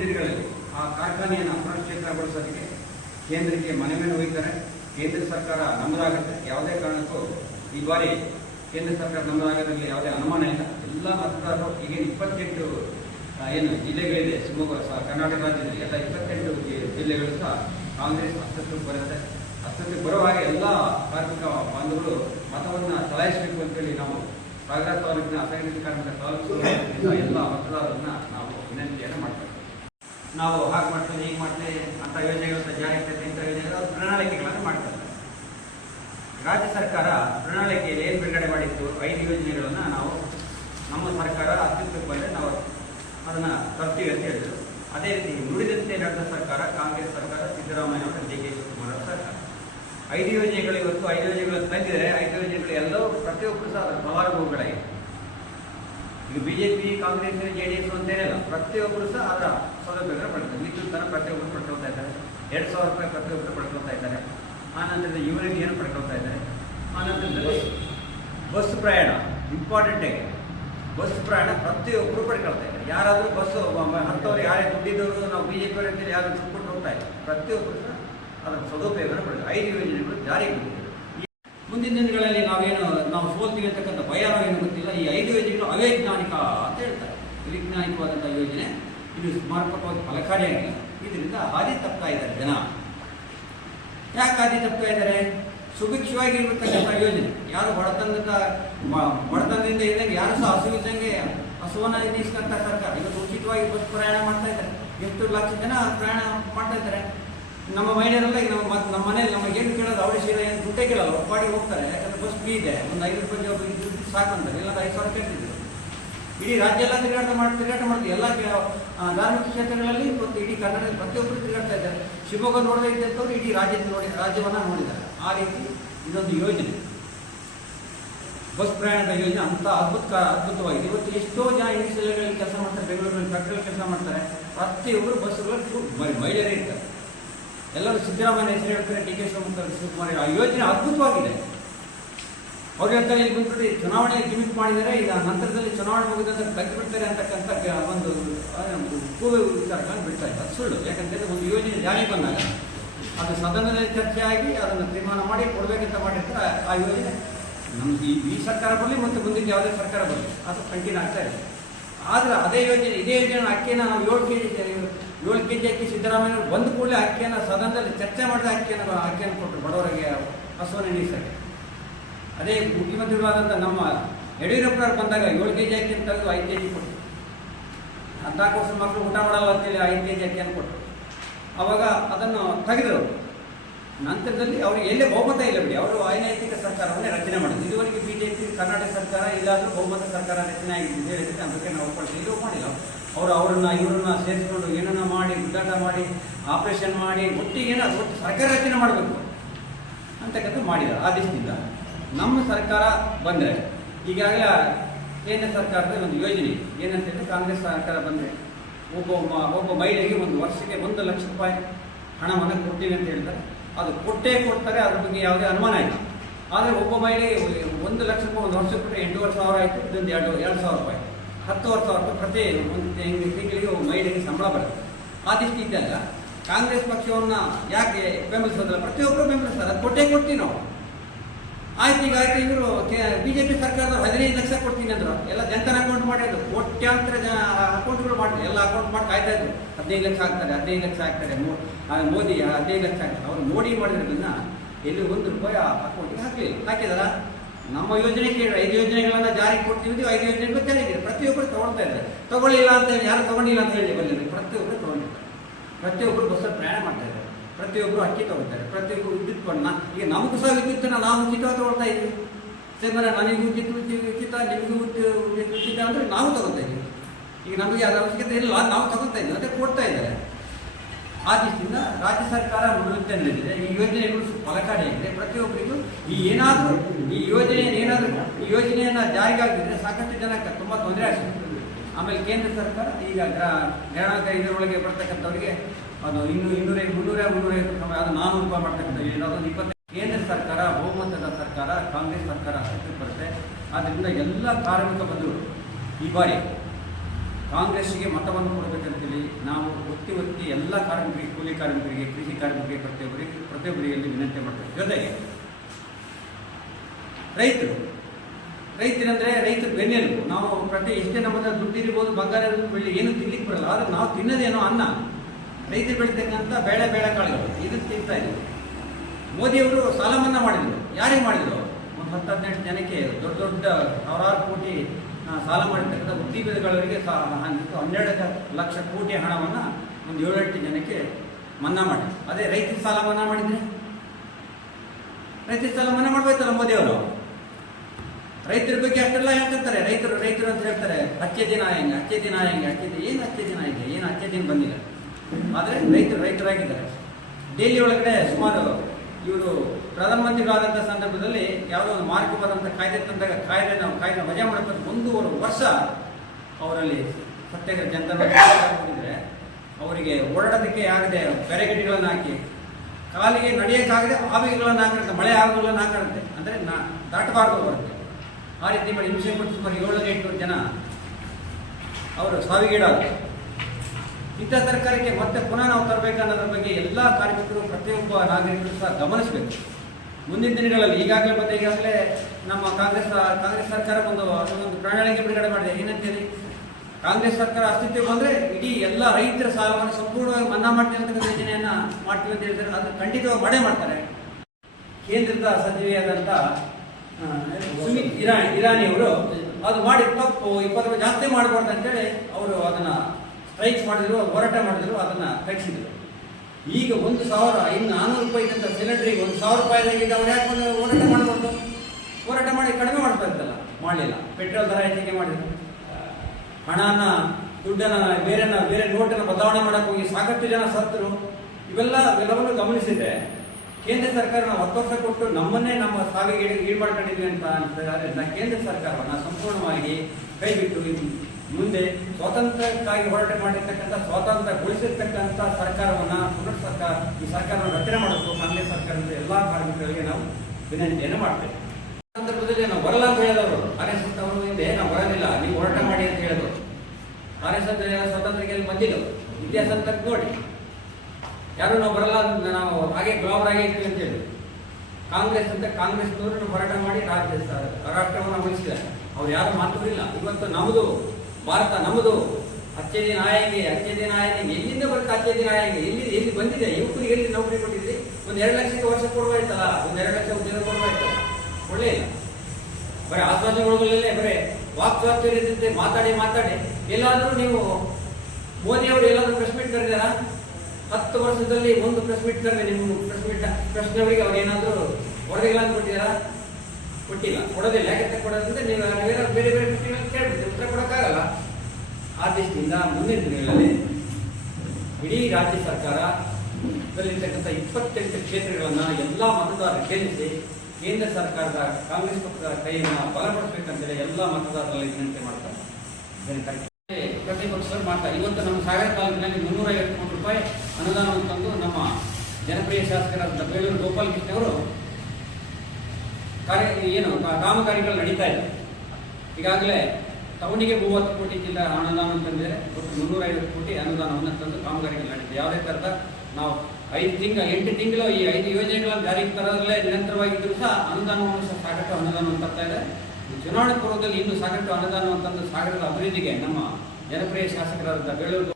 ದಿನಗಳಲ್ಲಿ ಆ ಕಾರ್ಖಾನೆಯನ್ನು ಪುನಶ್ಚೇತನಗೊಳಿಸೋದಕ್ಕೆ ಕೇಂದ್ರಕ್ಕೆ ಮನೆ ಒಯ್ತಾರೆ. ಕೇಂದ್ರ ಸರ್ಕಾರ ನಮ್ಮದಾಗುತ್ತೆ, ಯಾವುದೇ ಕಾರಣಕ್ಕೂ ಈ ಬಾರಿ ಕೇಂದ್ರ ಸರ್ಕಾರ ನಮ್ಮದಾಗೋದ್ರಲ್ಲಿ ಯಾವುದೇ ಅನುಮಾನ ಇಲ್ಲ. ಎಲ್ಲ ಮತದಾರರು ಈಗ 28 ಏನು ಜಿಲ್ಲೆಗಳಿದೆ ಶಿವಮೊಗ್ಗ ಕರ್ನಾಟಕ ರಾಜ್ಯದಲ್ಲಿ ಎಲ್ಲ 28 ಜಿಲ್ಲೆಗಳು ಸಹ ಕಾಂಗ್ರೆಸ್ ಅಸ್ತಿತ್ವಕ್ಕೆ ಬರುತ್ತೆ. ಅಸ್ತಿತ್ವಕ್ಕೆ ಬರುವ ಹಾಗೆ ಎಲ್ಲ ಕಾರ್ಮಿಕ ಬಾಂಧವರು ಮತವನ್ನು ಚಲಾಯಿಸಬೇಕು ಅಂತೇಳಿ ನಾವು ಸಾಗರ ತಾಲೂಕಿನ ಅಸಂಘಟಿತ ಕಾರ್ಮಿಕ ತಾಲೂಕು ಎಲ್ಲ ಮತದಾರರನ್ನ ನಾವು ವಿನಂತಿಯನ್ನು ಮಾಡ್ತೇವೆ. ನಾವು ಹಾಗೆ ಮಾಡ್ತೇವೆ, ಹೀಗೆ ಮಾಡ್ತೇವೆ ಅಂತ ಯೋಜನೆಗಳ ಜಾರಿ ಇಂಥ ಯೋಜನೆಗಳ ಪ್ರಣಾಳಿಕೆಗಳನ್ನು ಮಾಡ್ತಾರೆ. ರಾಜ್ಯ ಸರ್ಕಾರ ಪ್ರಣಾಳಿಕೆಯಲ್ಲಿ ಏನು ಬಿಡುಗಡೆ ಮಾಡಿತ್ತು 5 ಯೋಜನೆಗಳನ್ನು ನಾವು ನಮ್ಮ ಸರ್ಕಾರ ಅಸ್ತಿತ್ವಕ್ಕೆ ಬಂದರೆ ನಾವು ಅದನ್ನು ತರ್ತೀವಿ ಅಂತ ಹೇಳಿದರು. ಅದೇ ರೀತಿ ನುಡಿದಂತೆ ನಡೆದ ಸರ್ಕಾರ ಕಾಂಗ್ರೆಸ್ ಸರ್ಕಾರ, ಸಿದ್ದರಾಮಯ್ಯ ಅವರ ಡಿ ಕೆ ಶಿವಕುಮಾರ್ ಅವರ ಸರ್ಕಾರ. 5 ಯೋಜನೆಗಳು ಇವತ್ತು 5 ಯೋಜನೆಗಳು ತಂದಿದ್ದಾರೆ. 5 ಯೋಜನೆಗಳು ಎಲ್ಲವೂ ಪ್ರತಿಯೊಬ್ಬರು ಸಹ ಅದರ ಫಲಾನುಭವಿಗಳಾಗಿದೆ. ಈಗ ಬಿಜೆಪಿ, ಕಾಂಗ್ರೆಸ್, JDS ಅಂತೇನಿಲ್ಲ, ಪ್ರತಿಯೊಬ್ಬರು ಸಹ ಅದರ ಸೌಲಭ್ಯಗಳನ್ನು ಪಡ್ತಾರೆ. ವಿದ್ಯುತ್ತನ್ನು ಪ್ರತಿಯೊಬ್ಬರು ಪಡ್ಕೊಳ್ತಾ ಇದ್ದಾರೆ. 2,000 ರೂಪಾಯಿ ಪ್ರತಿಯೊಬ್ಬರು ಪಡ್ಕೊಳ್ತಾ ಇದ್ದಾರೆ. ಆನಂತರದ ಯುವನಿಧಿಯನ್ನು ಪಡ್ಕೊಳ್ತಾ ಇದ್ದಾರೆ. ಆನಂತರದಲ್ಲಿ ಬಸ್ ಪ್ರಯಾಣ ಇಂಪಾರ್ಟೆಂಟ್ ಆಗಿ ಬಸ್ ಪ್ರಯಾಣ ಪ್ರತಿಯೊಬ್ಬರು ಪಡ್ಕೊಳ್ತಾ ಇದ್ದಾರೆ. ಯಾರಾದರೂ ಬಸ್ಸು ಹತ್ತವರು ಯಾರೇ ದುಡ್ಡಿದ್ದವರು ನಾವು BJP ಅಂತೇಳಿ ಯಾರು ದುಡ್ಡು ಕೊಟ್ಟು ಹೋಗ್ತಾ ಇದ್ದಾರೆ. ಪ್ರತಿಯೊಬ್ಬರು ಸಹ ಅದರ ಸದುಪಯೋಗವನ್ನು ಪಡೆದ 5 ಯೋಜನೆಗಳು ಜಾರಿಗೆ ಬಂದಿದೆ. ಮುಂದಿನ ದಿನಗಳಲ್ಲಿ ನಾವು ಸೋಲ್ತೀವಿ ಅಂತಕ್ಕಂಥ ಭಯ ಏನು ಗೊತ್ತಿಲ್ಲ. ಈ 5 ಯೋಜನೆಗಳು ಅವೈಜ್ಞಾನಿಕ ಅಂತ ಹೇಳ್ತಾರೆ. ವೈಜ್ಞಾನಿಕವಾದಂಥ ಯೋಜನೆ, ಇದು ಸಮರ್ಪಕವಾಗಿ ಫಲಕಾರಿಯಾಗಿಲ್ಲ. ಇದರಿಂದ ಹಾದಿ ತಪ್ತಾ ಇದ್ದಾರೆ ಜನ. ಯಾಕೆ ಹಾದಿ ತಪ್ತಾ ಇದ್ದಾರೆ? ಸುಭಿಕ್ಷವಾಗಿ ಇರತಕ್ಕಂಥ ಯೋಜನೆ, ಯಾರು ಬಡತನದಿಂದ ಇದ್ದಂಗೆ ಯಾರು ಸಹ ಹಸುವಿದ್ದಂಗೆ ಹಸುವನ್ನು ನೀಡಿಸ್ಕೊಂತ ಸರ್ಕಾರ ಇವತ್ತು ಉಚಿತವಾಗಿ ಬಸ್ ಪ್ರಯಾಣ ಮಾಡ್ತಾ ಇದ್ದಾರೆ. ಎಷ್ಟು ಲಕ್ಷ ಜನ ಪ್ರಯಾಣ ಮಾಡ್ತಾ ಇದ್ದಾರೆ. ನಮ್ಮ ಮಹಿಳೆಯರೆಲ್ಲ ಈಗ ನಮ್ಮ ಮನೇಲಿ ನಮಗೇನು ಕೇಳೋದು, ಅವಳಿ ಸೀರೆ ಏನು ದುಡ್ಡೇ ಕೇಳಲ್ಲ, ಒಪ್ಪಾಡಿ ಹೋಗ್ತಾರೆ. ಯಾಕಂದರೆ ಬಸ್ ಫ್ರೀ ಇದೆ, ಒಂದು 5 ರೂಪಾಯಿ ದುಡ್ಡು ಸಾಕಂತಾರೆ, ಇಲ್ಲಾಂದ್ರೆ 5,000 ಕೇಳ್ತಿದ್ರು. ಇಡೀ ರಾಜ್ಯ ಎಲ್ಲ ತಿರುಗಾಟ ಮಾಡ್ತೀವಿ. ಎಲ್ಲ ಧಾರ್ಮಿಕ ಕ್ಷೇತ್ರಗಳಲ್ಲಿ ಮತ್ತು ಇಡೀ ಕನ್ನಡದಲ್ಲಿ ಪ್ರತಿಯೊಬ್ಬರು ತಿರುಗಾಡ್ತಾ ಇದ್ದಾರೆ. ಶಿವಮೊಗ್ಗ ನೋಡದೇ ಇದ್ದಂಥವ್ರು ಇಡೀ ರಾಜ್ಯವನ್ನು ನೋಡಿದ್ದಾರೆ. ಆ ರೀತಿ ಇದೊಂದು ಯೋಜನೆ, ಬಸ್ ಪ್ರಯಾಣದ ಯೋಜನೆ ಅಂತ ಅದ್ಭುತವಾಗಿದೆ. ಇವತ್ತು ಎಷ್ಟೋ ಜನ ಇಂಗ್ಲೀಷ್ ಜಿಲ್ಲೆಗಳಲ್ಲಿ ಕೆಲಸ ಮಾಡ್ತಾರೆ, ಬೆಂಗಳೂರಲ್ಲಿ ಫ್ಯಾಕ್ಟ್ರಿಯಲ್ಲಿ ಕೆಲಸ ಮಾಡ್ತಾರೆ. ಪ್ರತಿಯೊಬ್ಬರು ಬಸ್ಸುಗಳಲ್ಲಿ ಮಹಿಳೆಯರೇ ಇರ್ತಾರೆ. ಎಲ್ಲರೂ ಸಿದ್ದರಾಮಯ್ಯ ಹೆಸರು ಹೇಳ್ತಾರೆ, ಡಿ ಕೆ ಶಿವಕುಮಾರ್. ಆ ಯೋಜನೆ ಅದ್ಭುತವಾಗಿದೆ. ಅವ್ರು ಹೇಳ್ತಾರೆ, ಇಲ್ಲಿ ಬಂದ್ಬಿಟ್ಟು ಚುನಾವಣೆ ಗಿಮಿಕ್ ಮಾಡಿದರೆ, ಈಗ ನಂತರದಲ್ಲಿ ಚುನಾವಣೆ ಮುಗಿದಂತ ತೆಗೆದುಬಿಡ್ತಾರೆ ಅಂತಕ್ಕಂಥ ಒಂದು ಕೂಗು ವಿಚಾರಗಳನ್ನು ಬಿಡ್ತಾ ಇದ್ದಾರೆ. ಸುಳ್ಳು. ಯಾಕಂತಂದರೆ ಒಂದು ಯೋಜನೆ ಜಾರಿಗೆ ಬಂದಾಗ ಅದು ಸದನದಲ್ಲಿ ಚರ್ಚೆ ಆಗಿ ಅದನ್ನು ತೀರ್ಮಾನ ಮಾಡಿ ಕೊಡಬೇಕಂತ ಮಾಡಿರ್ತಾರೆ. ಆ ಯೋಜನೆ ನಮ್ಗೆ ಈ ಸರ್ಕಾರ ಬರಲಿ ಮತ್ತು ಮುಂದಿನ ಯಾವುದೇ ಸರ್ಕಾರ ಬರಲಿ ಅದು ಕಂಟಿನ್ಯೂ ಆಗ್ತಾ ಇದೆ. ಆದರೆ ಇದೇ ಯೋಜನೆ ಅಕ್ಕಿಯನ್ನು ನಾವು 7 kg ಅಕ್ಕಿ ಸಿದ್ದರಾಮಯ್ಯ ಬಂದ ಕೂಡಲೇ ಅಕ್ಕಿಯನ್ನು ಸದನದಲ್ಲಿ ಚರ್ಚೆ ಮಾಡಿದ ಅಕ್ಕಿಯನ್ನು ಕೊಟ್ಟರು ಬಡವರಿಗೆ ಹಸುವನ್ನು ನೀಡಿಸಕ್ಕೆ. ಅದೇ ಮುಖ್ಯಮಂತ್ರಿಗಳಾದಂಥ ನಮ್ಮ ಯಡಿಯೂರಪ್ಪನವ್ರು ಬಂದಾಗ 7 kg ಅಕ್ಕಿಯನ್ನು ತೆಗೆದು 5 kg ಕೊಟ್ಟರು. 14 ವರ್ಷದ ಮಕ್ಕಳು ಊಟ ಮಾಡಲ್ಲ ಅಂತೇಳಿ 5 kg ಅಕ್ಕಿಯನ್ನು ಕೊಟ್ಟರು. ಆವಾಗ ಅದನ್ನು ತೆಗೆದರು. ನಂತರದಲ್ಲಿ ಅವ್ರಿಗೆ ಎಲ್ಲೇ ಬಹುಮತ ಇಲ್ಲ ಬಿಡಿ, ಅವರು ಅನೈತಿಕ ಸರ್ಕಾರವನ್ನೇ ರಚನೆ ಮಾಡಿದ್ರು. ಇದುವರೆಗೆ BJP ಕರ್ನಾಟಕ ಸರ್ಕಾರ ಇಲ್ಲಾದರೂ ಬಹುಮತ ಸರ್ಕಾರ ರಚನೆ ಆಗಿದ್ದು ಹೇಳಿದ್ರೆ ಅದಕ್ಕೆ ನಾವು ಒಪ್ಪಿಕೊಳ್ಳಿ. ಇದು ಮಾಡಿಲ್ಲ. ಇವರನ್ನ ಸೇರಿಸ್ಕೊಂಡು ಏನನ್ನ ಮಾಡಿ ಗುಡ್ಡಾಟ ಮಾಡಿ ಆಪರೇಷನ್ ಮಾಡಿ ಒಟ್ಟು ಸರ್ಕಾರ ರಚನೆ ಮಾಡಬೇಕು ಅಂತಕ್ಕಂಥ ಮಾಡಿದ್ದಾರೆ. ಆ ದಿಶದಿಂದ ನಮ್ಮ ಸರ್ಕಾರ ಬಂದರೆ ಈಗಾಗಲೇ ಕೇಂದ್ರ ಸರ್ಕಾರದ ಒಂದು ಯೋಜನೆ ಏನಂತಂದರೆ, ಕಾಂಗ್ರೆಸ್ ಸರ್ಕಾರ ಬಂದರೆ ಒಬ್ಬ ಮಹಿಳೆಗೆ ಒಂದು ವರ್ಷಕ್ಕೆ 1 ಲಕ್ಷ ರೂಪಾಯಿ ಹಣವನ್ನು ಕೊಡ್ತೀವಿ ಅಂತ ಹೇಳ್ತಾರೆ. ಅದು ಕೊಡ್ತಾರೆ, ಅದ್ರ ಬಗ್ಗೆ ಯಾವುದೇ ಅನುಮಾನ ಇಲ್ಲ. ಆದರೆ ಒಬ್ಬ ಮಹಿಳೆಗೆ 1 ಲಕ್ಷ ರೂಪಾಯಿ ಒಂದು ವರ್ಷಕ್ಕೆ ಕೊಟ್ಟರೆ 8,500 ಆಯಿತು. ಇದೊಂದು 2,000 ರೂಪಾಯಿ 10,000 ರೂಪಾಯಿ ಪ್ರತಿ ಒಂದು ತಿಂಗಳಿಗೆ ಒಬ್ಬ ಮಹಿಳೆಗೆ ಸಂಬಳ ಬರುತ್ತೆ. ಆ ದೃಷ್ಟಿ ಇದ್ದಾಗ ಕಾಂಗ್ರೆಸ್ ಪಕ್ಷವನ್ನು ಯಾಕೆ ಬೆಂಬಲಿಸೋದಿಲ್ಲ? ಪ್ರತಿಯೊಬ್ಬರು ಬೆಂಬಲಿಸ್ತಾರೆ. ಅದು ಕೊಡ್ತೀವಿ ನಾವು. ಆಯ್ತು, ಈಗ ಆಯ್ತು, ಇವರು BJP ಸರ್ಕಾರದವ್ರು 15 ಲಕ್ಷ ಕೊಡ್ತೀನಿ ಅಂದರು. ಎಲ್ಲ ಜನಧನ ಅಕೌಂಟ್ ಮಾಡಿದ್ರು, ಕೋಟ್ಯಾಂತರ ಅಕೌಂಟ್ಗಳು ಮಾಡಿದ್ರು. ಎಲ್ಲ ಅಕೌಂಟ್ ಮಾಡಿ ಕಾಯ್ತಾ ಇದ್ರು. 15 ಲಕ್ಷ ಆಗ್ತಾರೆ. ಮೋದಿ 15 ಲಕ್ಷ ಆಗ್ತಾರೆ. ಅವ್ರು ಮೋಡಿ ಮಾಡಿದ್ರಿಂದ ಎಲ್ಲಿ 1 ರೂಪಾಯಿ ಅಕೌಂಟಿಗೆ ಹಾಕಿದಾರ. ನಮ್ಮ ಯೋಜನೆ ಕೇಳಿ 5 ಯೋಜನೆಗಳನ್ನು ಜಾರಿಗೆ ಕೊಡ್ತೀವಿ. 5 ಯೋಜನೆಗಳು ಜಾರಿಗೆ ಪ್ರತಿಯೊಬ್ಬರು ತಗೊಳ್ತಾ ಇದ್ದಾರೆ. ತಗೊಳ್ಳಿಲ್ಲ ಅಂತ ಹೇಳಿ ಯಾರು ತಗೊಂಡಿಲ್ಲ ಅಂತ ಹೇಳಿ ಬಂದಿದ್ದಾರೆ. ಪ್ರತಿಯೊಬ್ಬರು ತಗೊಂಡಿದ್ದಾರೆ. ಪ್ರತಿಯೊಬ್ಬರು ಬಸ್ಸಲ್ಲಿ ಪ್ರಯಾಣ ಮಾಡ್ತಾ ಇದ್ದಾರೆ. ಪ್ರತಿಯೊಬ್ಬರು ಅಕ್ಕಿ ತಗೊಳ್ತಾರೆ. ಪ್ರತಿಯೊಬ್ಬರು ವಿದ್ಯುತ್ ಬಣ್ಣ. ಈಗ ನಮಗೂ ಸಹ ವಿದ್ಯುತ್ತನ್ನು ನಾವು ಉಚಿತವಾಗಿ ತಗೊಳ್ತಾ ಇದ್ದೀವಿ. ಸರಿ, ನನಗೂ ಉಚಿತ ನಿಮಗೂ ಉಚಿತ ಅಂದರೆ ನಾವು ತಗೊಳ್ತಾ ಇದ್ದೀವಿ. ಈಗ ನಮಗೆ ಅದರ ಅವಶ್ಯಕತೆ ಇಲ್ಲ, ನಾವು ತಗೊಳ್ತಾ ಇದ್ದೀವಿ, ಅದಕ್ಕೆ ಕೊಡ್ತಾ ಇದ್ದಾರೆ. ಆ ದೃಷ್ಟಿಯಿಂದ ರಾಜ್ಯ ಸರ್ಕಾರ ನುಡಿದಂತೆ ನಡೆದಿದೆ. ಈ ಯೋಜನೆಗಳು ಫಲಕಾರಿಯಾಗಿದೆ. ಪ್ರತಿಯೊಬ್ಬರಿಗೂ ಈ ಯೋಜನೆಯನ್ನು ಜಾರಿಗಾಗಿದ್ದರೆ ಸಾಕಷ್ಟು ಜನಕ್ಕೆ ತುಂಬ ತೊಂದರೆ ಆಗ್ತದೆ. ಆಮೇಲೆ ಕೇಂದ್ರ ಸರ್ಕಾರ ಈಗ ಗ್ರಾಹಕ ಇದರೊಳಗೆ ಬರ್ತಕ್ಕಂಥವರಿಗೆ ಅದು 350 ಅದು 400 ರೂಪಾಯಿ ಮಾಡ್ತಕ್ಕಂಥ ಅದೊಂದು 20. ಕೇಂದ್ರ ಸರ್ಕಾರ ಬಹುಮತದ ಸರ್ಕಾರ, ಕಾಂಗ್ರೆಸ್ ಸರ್ಕಾರ ಅಸ್ತಿತ್ವಕ್ಕೆ ಬರುತ್ತೆ. ಆದ್ದರಿಂದ ಎಲ್ಲ ಕಾರ್ಮಿಕ ಬಂಧುಗಳು ಈ ಬಾರಿ ಕಾಂಗ್ರೆಸ್ಸಿಗೆ ಮತವನ್ನು ಕೊಡಬೇಕಂತೇಳಿ ನಾವು ಎಲ್ಲ ಕಾರ್ಮಿಕರಿಗೆ, ಕೂಲಿ ಕಾರ್ಮಿಕರಿಗೆ, ಕೃಷಿ ಕಾರ್ಮಿಕರಿಗೆ, ಪ್ರತಿಯೊಬ್ಬರಿಗೆ ವಿನಂತಿ ಮಾಡ್ತಾರೆ. ಜೊತೆಗೆ ರೈತರಂದರೆ ರೈತರು ಬೆನ್ನೆಲುಬು. ನಾವು ಎಷ್ಟೇ ನಮ್ಮ ಹತ್ರ ದುಡ್ಡು ಇರ್ಬೋದು, ಬಂಗಾರ ಇರ್ಬೋದು, ಬೆಳ್ಳಿ ಏನು ತಿನ್ಲಿಕ್ಕೆ ಬರಲ್ಲ. ಆದರೆ ನಾವು ತಿನ್ನೋದೇನೋ ಅನ್ನ, ರೈತರು ಬೆಳಿತಕ್ಕಂಥ ಬೇಳೆ ಕಾಳುಗಳು ಇದನ್ನು ತಿಂತಾ ಇದ್ದೀವಿ. ಮೋದಿಯವರು ಸಾಲ ಮನ್ನಾ ಮಾಡಿದರು. ಯಾರಿಗೆ ಮಾಡಿದರು? ಒಂದು 10-18 ಜನಕ್ಕೆ ದೊಡ್ಡ ಸಾವಿರಾರು ಕೋಟಿ ಸಾಲ ಮಾಡಿರ್ತಕ್ಕಂಥ ಉದ್ಯಮಿಗಳವರಿಗೆ 12 ಲಕ್ಷ ಕೋಟಿ ಹಣವನ್ನು ಒಂದು 7-8 ಜನಕ್ಕೆ ಮನ್ನಾ ಮಾಡಿ. ಅದೇ ರೈತರ ಸಾಲ ಮನ್ನಾ ಮಾಡಿದರೆ ರೈತರ ಸಾಲ ಮನ್ನಾ ಮಾಡಬೇಕಲ್ಲ ಮೋದಿಯವರು. ರೈತರ ಬಗ್ಗೆ ಅಷ್ಟೆಲ್ಲ ಹೇಳ್ತಿರ್ತಾರೆ. ರೈತರು ಅಂತ ಹೇಳ್ತಾರೆ, ಅಚ್ಚೆ ದಿನ ಹೆಂಗೆ ಏನು ಅಚ್ಚೆ ದಿನ ಬಂದಿಲ್ಲ. ಆದರೆ ರೈತರಾಗಿದ್ದಾರೆ. ಡೆಲ್ಲಿ ಒಳಗಡೆ ಸುಮಾರು ಇವರು ಪ್ರಧಾನಮಂತ್ರಿಗಳಾದಂಥ ಸಂದರ್ಭದಲ್ಲಿ ಯಾವುದೋ ಒಂದು ಮಾರ್ಗವಾದಂಥ ಕಾಯ್ದೆ ತಂದಾಗ ಕಾಯ್ದೆ ವಜಾ ಮಾಡಬೇಕು 1.5 ವರ್ಷ ಅವರಲ್ಲಿ ಸತ್ಯಾಗ್ರಹ ಜನತಾ ಅವರಿಗೆ ಓಡಾಡೋದಕ್ಕೆ ಆಗದೆ ಬ್ಯಾರಿಕೇಡ್ಗಳನ್ನು ಹಾಕಿ, ಕಾಲಿಗೆ ನಡೆಯೋಕ್ಕಾಗದೆ ಆವಿಗಳನ್ನು ಹಾಕಿರುತ್ತೆ, ಮಳೆ ಆವಿಗಳನ್ನು ಹಾಕಿರುತ್ತೆ. ಅಂದರೆ ದಾಟಬಾರ್ದು ಬರುತ್ತೆ. ಆ ರೀತಿ ಮಾಡಿ ಹಿಂಸೆ ಕೊಟ್ಟು ಸುಮಾರು 700-800 ಜನ ಅವರು ಸಾವಿಗೀಡಾದರು. ಇಂಥ ಸರ್ಕಾರಕ್ಕೆ ಮತ್ತೆ ಪುನಃ ನಾವು ತರಬೇಕನ್ನೋದ್ರ ಬಗ್ಗೆ ಎಲ್ಲ ಕಾರ್ಮಿಕರು, ಪ್ರತಿಯೊಬ್ಬ ನಾಗರಿಕರು ಸಹ ಗಮನಿಸಬೇಕು. ಮುಂದಿನ ದಿನಗಳಲ್ಲಿ ಈಗಾಗಲೇ ನಮ್ಮ ಕಾಂಗ್ರೆಸ್ ಸರ್ಕಾರ ಒಂದು ಪ್ರಣಾಳಿಕೆ ಬಿಡುಗಡೆ ಮಾಡಿದೆ. ಏನಂತೇಳಿ, ಕಾಂಗ್ರೆಸ್ ಸರ್ಕಾರ ಅಸ್ತಿತ್ವಕ್ಕೆ ಬಂದರೆ ಇಡೀ ಎಲ್ಲ ರೈತರ ಸಾಲವನ್ನು ಸಂಪೂರ್ಣವಾಗಿ ಮನ್ನಾ ಮಾಡ್ತೀವಿ ಅಂತಕ್ಕಂಥ ಯೋಜನೆಯನ್ನು ಮಾಡ್ತೀವಿ ಅಂತ ಹೇಳ್ತಾರೆ. ಅದು ಖಂಡಿತವಾಗಿ ಮಾಡೇ ಮಾಡ್ತಾರೆ. ಕೇಂದ್ರದ ಸಚಿವೆಯಾದಂಥ ಸುಮಿತ್ ಇರಾನಿ ಅವರು ಅದು ಮಾಡಿ ತಪ್ಪು 20 ಜಾಸ್ತಿ ಮಾಡಬಾರ್ದು ಅಂತೇಳಿ ಅವರು ಅದನ್ನು ಸ್ಟ್ರೈಕ್ಸ್ ಮಾಡಿದ್ರು, ಹೋರಾಟ ಮಾಡಿದ್ರು, ಅದನ್ನು ಕಳಿಸಿದ್ರು. ಈಗ 1,400 ರೂಪಾಯಿ ಅಂತ ಸಿಲಿಂಡ್ರಿಗೆ 1,000 ರೂಪಾಯಿದಾಗಿದೆ. ಅವ್ರು ಯಾಕೆ ಹೋರಾಟ ಮಾಡಬಾರ್ದು? ಹೋರಾಟ ಮಾಡಿ ಕಡಿಮೆ ಮಾಡ್ತಾಯಿದ್ದಲ್ಲ, ಮಾಡಲಿಲ್ಲ. ಪೆಟ್ರೋಲ್ ದರ ಹೆಚ್ಚಿಗೆ ಮಾಡಿದ್ರು. ದುಡ್ಡನ್ನು ಬೇರೆ ನೋಟನ್ನು ಬದಲಾವಣೆ ಮಾಡೋಕ್ಕೆ ಹೋಗಿ ಸಾಕಷ್ಟು ಜನ ಸತ್ತರು. ಇವೆಲ್ಲವನ್ನು ಗಮನಿಸಿದ್ರೆ ಕೇಂದ್ರ ಸರ್ಕಾರ ನಾವು 10 ವರ್ಷ ಕೊಟ್ಟು ನಮ್ಮನ್ನೇ ನಮ್ಮ ಸಾವಿಗೆ ಈಡು ಮಾಡ್ಕೊಂಡಿದ್ವಿ ಅಂತ ಅನಿಸ್ತದೆ. ಕೇಂದ್ರ ಸರ್ಕಾರವನ್ನು ಸಂಪೂರ್ಣವಾಗಿ ಕೈಬಿಟ್ಟು ಮುಂದೆ ಸ್ವಾತಂತ್ರ್ಯಕ್ಕಾಗಿ ಹೋರಾಟ ಮಾಡಿರ್ತಕ್ಕಂಥ, ಸ್ವಾತಂತ್ರ್ಯಗೊಳಿಸಿರ್ತಕ್ಕಂಥ ಸರ್ಕಾರವನ್ನು ಈ ಸರ್ಕಾರವನ್ನು ರಚನೆ ಮಾಡಬೇಕು. ಕಾಂಗ್ರೆಸ್ ಸರ್ಕಾರದ ಎಲ್ಲ ಕಾರ್ಮಿಕರಿಗೆ ನಾವು ವಿನಂತಿಯನ್ನು ಮಾಡ್ತೇವೆ. ಸಂದರ್ಭದಲ್ಲಿ ನಾವು ಬರಲ್ಲ ಅಂತ ಹೇಳಿದವರು RSS ಅವರು ಹಿಂದೆ ನಾವು ಬರೋದಿಲ್ಲ, ನೀವು ಹೋರಾಟ ಮಾಡಿ ಅಂತ ಹೇಳಿದ್ರು. RSS ಸ್ವಾತಂತ್ರ್ಯಕ್ಕೆ ಬಂದಿದ್ದು ಇತಿಹಾಸ ಅಂತ ನೋಡಿ, ಯಾರು ನಾವು ಬರಲ್ಲ, ನಾವು ಹಾಗೆ ಗುಲಾಮರಾಗಿ ಇರ್ತೀವಿ ಅಂತ ಹೇಳಿ ಕಾಂಗ್ರೆಸ್ನವರು ಹೋರಾಟ ಮಾಡಿ ರಾಷ್ಟ್ರವನ್ನು ಉಳಿಸಿದ್ದಾರೆ. ಅವ್ರು ಯಾರು ಮಾತುಗಳಿಲ್ಲ. ಇವತ್ತು ನಮ್ಮದು ಭಾರತ, ನಮ್ಮದು ಅಚ್ಚೆ ದಿನ ಆಯಂಗೆ ಎಲ್ಲಿಂದ ಬರುತ್ತೆ? ಅಚ್ಚೆ ದಿನ ಆಯಂಗೆ ಎಲ್ಲಿ ಬಂದಿದೆ? ಯುವಕರಿಗೆ ಎಲ್ಲಿ ನೌಕರಿ ಕೊಟ್ಟಿದ್ರಿ? ಒಂದು 2 ಲಕ್ಷಕ್ಕೆ ವರ್ಷ ಕೊಡ್ಬೋಯ್ತಲ್ಲ, ಒಂದು 2 ಲಕ್ಷ ಉದ್ಯೋಗ ಕೊಡ್ಬೋಯ್ತಲ್ಲ, ಒಳ್ಳೆ ಇಲ್ಲ. ಬರೀ ಆಶ್ವಾಸನೆಗಳಲ್ಲೇ ಬರೀ ವಾಕ್ಚಾತುರ್ಯದಂತೆ ಮಾತಾಡಿ ಎಲ್ಲಾದರೂ ನೀವು ಮೋದಿಯವರು ಎಲ್ಲಾದರೂ ಪ್ರೆಸ್ ಮೀಟ್ ಕರೆದಾರ? 10 ವರ್ಷದಲ್ಲಿ ಒಂದು ಪ್ರೆಸ್ ಮೀಟ್ ಕರೆದೆ. ನಿಮ್ಮ ಪ್ರಶ್ನೆಗಳಿಗೆ ಅವ್ರು ಏನಾದರೂ ವರದಿಗಳನ್ನು ಕೊಟ್ಟಿದ್ದಾರಾ? ಕೊಟ್ಟಿಲ್ಲ, ಕೊಡೋದಿಲ್ಲ. ಯಾಕೆ ಕೊಡೋದ್ರಿಂದ ನೀವು ಬೇರೆ ಪ್ರಶ್ನೆಗಳನ್ನು ಕೇಳ್ಬಿಟ್ಟು ಉತ್ತರ ಕೊಡೋಕ್ಕಾಗಲ್ಲ. ಆ ದೃಷ್ಟಿಯಿಂದ ಮುಂದಿನ ದಿನಗಳಲ್ಲಿ ಇಡೀ ರಾಜ್ಯ ಸರ್ಕಾರದಲ್ಲಿರ್ತಕ್ಕಂಥ 28 ಕ್ಷೇತ್ರಗಳನ್ನು ಎಲ್ಲ ಮತದಾರರು ಕೇಳಿಸಿ ಕೇಂದ್ರ ಸರ್ಕಾರದ ಕಾಂಗ್ರೆಸ್ ಪಕ್ಷದ ಕೈಯನ್ನು ಬಲಪಡಿಸಬೇಕಂತೇಳಿ ಎಲ್ಲ ಮತದಾರರಲ್ಲಿ ವಿನಂತಿ ಮಾಡ್ತಾರೆ. ಪ್ರತಿಪಕ್ಷರು ಮಾಡ್ತಾರೆ. ಇವತ್ತು ನಮ್ಮ ಸಾಗರ ತಾಲೂಕಿನಲ್ಲಿ 350 ಕೋಟಿ ರೂಪಾಯಿ ಅನುದಾನವನ್ನು ತಂದು ನಮ್ಮ ಜನಪ್ರಿಯ ಶಾಸಕರಾದ ಬೇಳೂರು ಗೋಪಾಲ್ ಕೃಷ್ಣ ಅವರು ಕಾಮಗಾರಿಗಳು ನಡೀತಾ ಇದೆ. ಈಗಾಗಲೇ ಟೌನಿಗೆ 30 ಕೋಟಿ ಜಿಲ್ಲಾ ಅನುದಾನ ತಂದಿದ್ದಾರೆ. 350 ಕೋಟಿ ಅನುದಾನವನ್ನು ತಂದು ಕಾಮಗಾರಿಗಳು ನಡೀತಿದೆ. ಯಾವುದೇ ಥರದ ನಾವು 8 ತಿಂಗಳು ಈ 5 ಯೋಜನೆಗಳನ್ನು ಜಾರಿಗೆ ತರೋದ್ರಲ್ಲೇ ನಿರಂತರವಾಗಿದ್ದರೂ ಸಹ ಅನುದಾನವನ್ನು ಸಹ ಸಾಕಷ್ಟು ಅನುದಾನವನ್ನು ತರ್ತಾ ಇದೆ. ಚುನಾವಣೆ ಪೂರ್ವದಲ್ಲಿ ಇನ್ನೂ ಸಾಕಷ್ಟು ಅನುದಾನವನ್ನು ತಂದು ಸಾಗರದ ಅಭಿವೃದ್ಧಿಗೆ ನಮ್ಮ ಜನಪ್ರಿಯ ಶಾಸಕರಾದ ಬೇಳೂರು